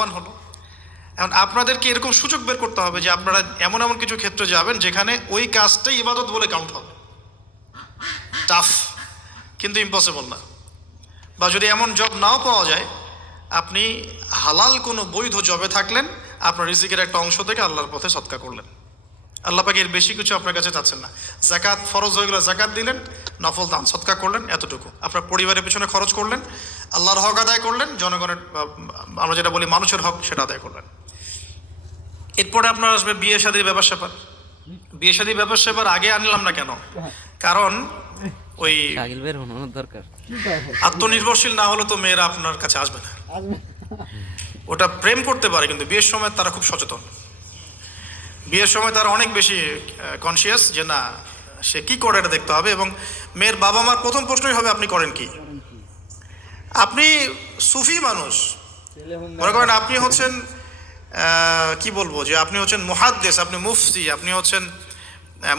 লাভবান হলো। এখন আপনাদেরকে এরকম সুযোগ বের করতে হবে যে আপনারা এমন এমন কিছু ক্ষেত্রে যাবেন যেখানে ওই কাজটাই ইবাদত বলে কাউন্ট হবে। টাফ, কিন্তু ইম্পসিবল না। বা যদি এমন জব নাও পাওয়া যায়, আপনি হালাল কোনো বৈধ জবে থাকলেন, আপনার রিজিকের একটা অংশ থেকে আল্লাহর পথে সদকা করলেন। আল্লাহ পাকে এর বেশি কিছু আপনার কাছে চাচ্ছেন না। জাকাত ফরজ হয়ে গেলে জাকাত দিলেন, নফল দান সদকা করলেন, এতটুকু। আপনার পরিবারের পিছনে খরচ করলেন, আল্লাহর হক আদায় করলেন, জনগণের আমরা যেটা বলি মানুষের হক সেটা আদায় করলেন। এরপরে আপনার আসবে বিয়ে শাদীর ব্যাপার স্যাপার। বিয়ে শাদীর ব্যাপার স্যাপার আগে আনলাম না কেন? কারণ ওই দরকার আত্মনির্ভরশীল না হলে তো মেয়েরা আপনার কাছে আসবে না। ওটা প্রেম করতে পারে, কিন্তু বিয়ের সময় তারা খুব সচেতন। বিয়ের সময় তারা অনেক বেশি কনসিয়াস যে না, সে কি করে এটা দেখতে হবে। এবং মেয়ের বাবা মার প্রথম প্রশ্নই হবে আপনি করেন কি। আপনি সুফি মানুষ, মনে করেন আপনি হচ্ছেন কি বলবো, যে আপনি হচ্ছেন মুহাদ্দিস, আপনি মুফতি, আপনি হচ্ছেন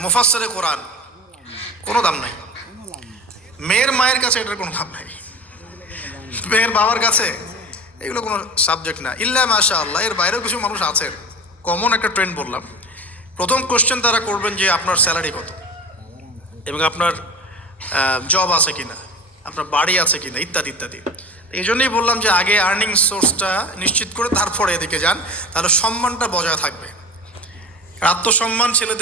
মুফাসসিরে কোরআন, কোনো দাম নাই। মেয়ের মায়ের কাছে এটার কোনো দাম নাই, মেয়ের বাবার কাছে এগুলো কোনো সাবজেক্ট না। ইল্লা মাশা আল্লাহ, এর বাইরেও কিছু মানুষ আছেন। কমন একটা ট্রেন্ড বললাম। প্রথম কোশ্চেন তারা করবেন যে আপনার স্যালারি কত, এবং আপনার জব আছে কিনা, আপনার বাড়ি আছে কিনা, ইত্যাদি ইত্যাদি। এই জন্যই বললাম যে আগে আর্নিং সোর্সটা নিশ্চিত করে তারপরে এদিকে যান, তাহলে সম্মানটা বজায় থাকবে। আত্মসম্মান ছেলেদের